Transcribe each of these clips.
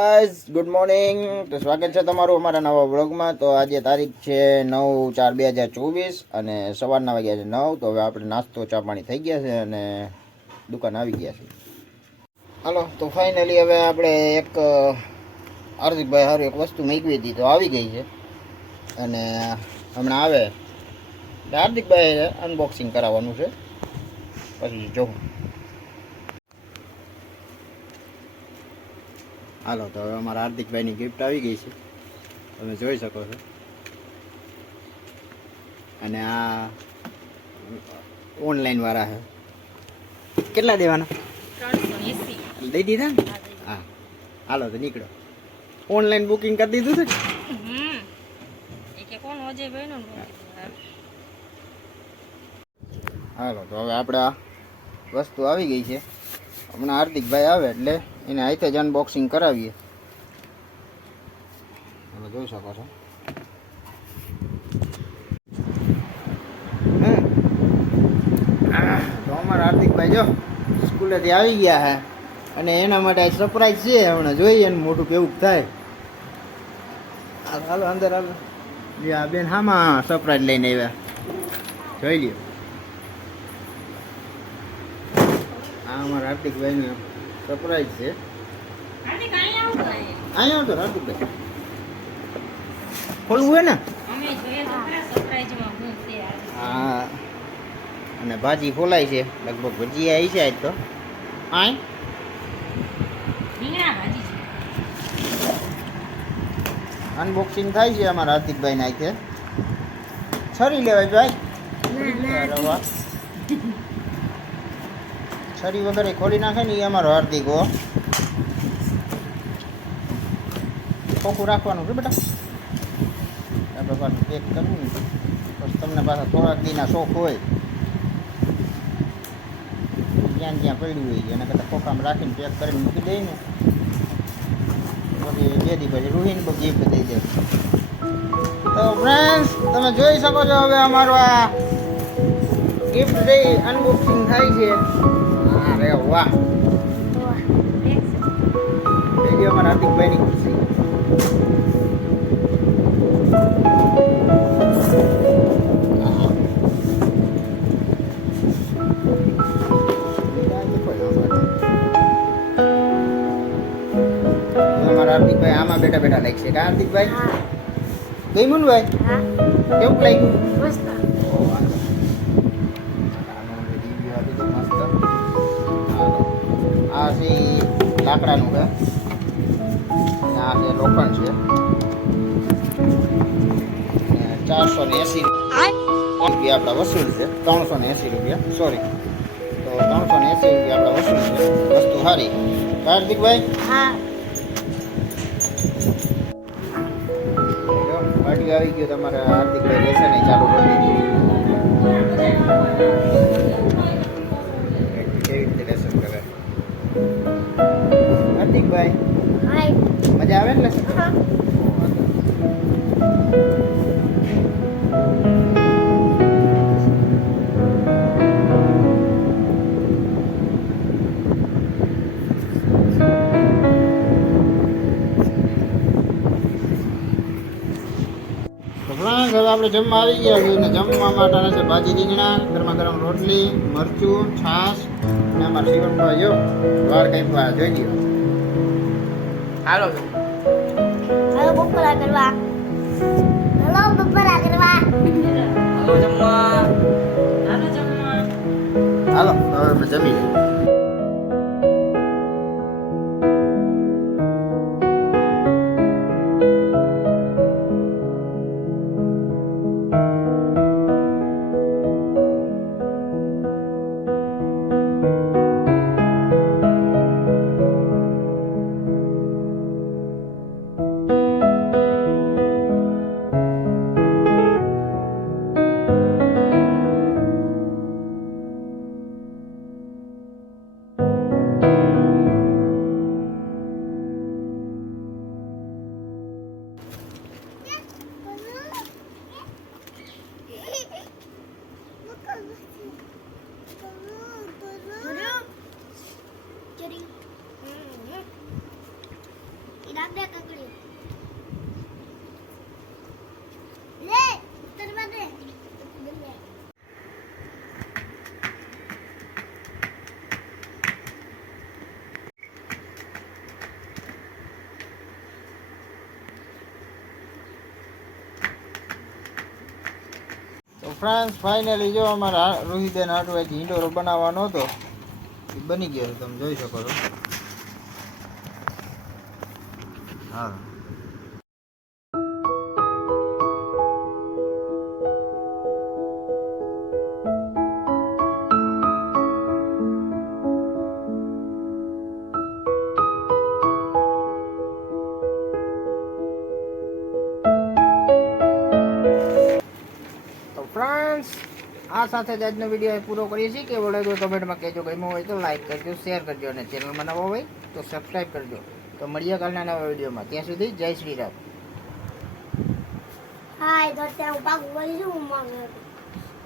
Guys, good morning. તો સ્વાગત છે તમારું અમારા નવા વ્લોગમાં. તો આજે તારીખ છે 9/4/2024 અને સવારના વાગ્યા છે 9. તો હવે આપણે નાસ્તો ચા પાણી થઈ ગયા છે અને દુકાન આવી ગયા છે. હાલો, તો ફાઇનલી હવે આપણે એક હાર્દિકભાઈ સારું એક વસ્તુ મૂકવી હતી તો આવી ગઈ છે અને હમણાં આવે એટલે હાર્દિકભાઈ અનબોક્સિંગ કરાવવાનું છે, પછી જોઉં. હાલો, તો હવે અમારા હાર્દિકભાઈની ગિફ્ટ આવી ગઈ છે, તમે જોઈ શકો છો. અને આ ઓનલાઈન વાળા છે. કેટલા દેવાના? 380 દઈ દીધા ને? હા, હાલો તો નીકળો. ઓનલાઈન બુકિંગ કરી દીધું છે. હાલો, તો હવે આપણે આ વસ્તુ આવી ગઈ છે. હમણાં હાર્દિકભાઈ આવે એટલે એને હાથે જ અનબોક્સિંગ કરાવીએ. તમે જોઈ શકો છો. તો અમારા હાર્દિકભાઈ જો સ્કૂલેથી આવી ગયા છે અને એના માટે આ સરપ્રાઈઝ છે. હમણાં જોઈએ એનું મોટું કેવું થાય. હાલો અંદર હાલો. આ બેન હામાં સરપ્રાઈઝ લઈને આવ્યા, જોઈ લ્યો. આ અમારા હાર્દિકભાઈને સરપ્રાઈઝ છે. અહીંયા આવતો હાર્દિકભાઈ ખોલવું હોય ને? હા, અને ભાજી ખોલાય છે. લગભગ ભજીયા આવી છે આજ તો. આય અનબોક્સિંગ થાય છે અમારા હાર્દિકભાઈ નાખે. છરી લેવાય ભાઈ, છરી વગેરે ખોલી નાખે ને એ અમારો હાર્દિક. હો, ચોખ્ખું રાખવાનું છે બેટા. આપણે પાછું પેક કરવું ને પછી તમને પાછા થોડાક દીના શોખ હોય જ્યાં જ્યાં પડ્યું હોય એના કરતાં ખોખામાં રાખીને પેક કરીને મૂકી દઈએ ને પછી બે દી પછી રૂહીને ગિફ્ટ દઈ દે. તો ફ્રેન્ડ્સ, તમે જોઈ શકો છો હવે અમારું આ ગિફ્ટ દઈ અનબોક્સિંગ થાય છે. અરે વાહ, પેલી અમારા હાર્દિકભાઈની ખુશી. હાર્દિકભાઈ આમાં બેઠા બેઠા લાગશે કા હાર્દિકભાઈ? ગઈ મુનભાઈ કેવું લાગ્યું? આ છે લાકડાનું છે, આ છે લોખંડ છે. 480 રૂપિયા આપણા વસૂલ છે. 380 રૂપિયા, સોરી. તો 380 રૂપિયા આપણા વસૂલ છે. વસ્તુ સારી હાર્દિકભાઈ. હા, પાર્ટી આવી ગયો. તમારા હાર્દિકભાઈ લેસન ચાલુ કરી દીધું. કેવી રીતે લેસન કરે હાર્દિકભાઈ? મજા આવે ને લેસન? હવે આપણે જમવા આવી ગયા છીએ અને જમવા માટે છે ભાજી રીંગણા, ગરમા ગરમ રોટલી, મરચું, છાશ અને અમારા શિવનભાઈ જો વાળ કાંઈ જોઈ દો. હાલો હાલો બપોરા કરવા, હાલો બપોરા કરવા, હાલો જમવા, હાલો જમવા. હાલો હવે આપણે જમી લઈએ. લાગે કકડી લે ઉતરવા દે તો ફ્રેન્ડ્સ ફાઇનલી જો અમારા રોહિતબેન હાટુ એક હિંડોરો બનાવવાનો હતો એ બની ગયો છે, તમે જોઈ શકો છો. હા ફ્રેન્ડ્સ આ સાથે જ આજનો વિડીયો પૂરો કરીએ છીએ. કે વળે તો કમેન્ટમાં કહેજો, ગમ્યો હોય તો લાઈક કરજો, શેર કરજો અને ચેનલમાં નવો હોય તો સબસ્ક્રાઈબ કરજો. તો મળીએ કાલના નવા વિડીયોમાં. ત્યાં સુધી જય શ્રી રામ. હાય દોસ્તો હું પાક બોલી છું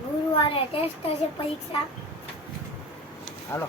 ગુરુવારે ટેસ્ટ છે પરીક્ષા હાલો.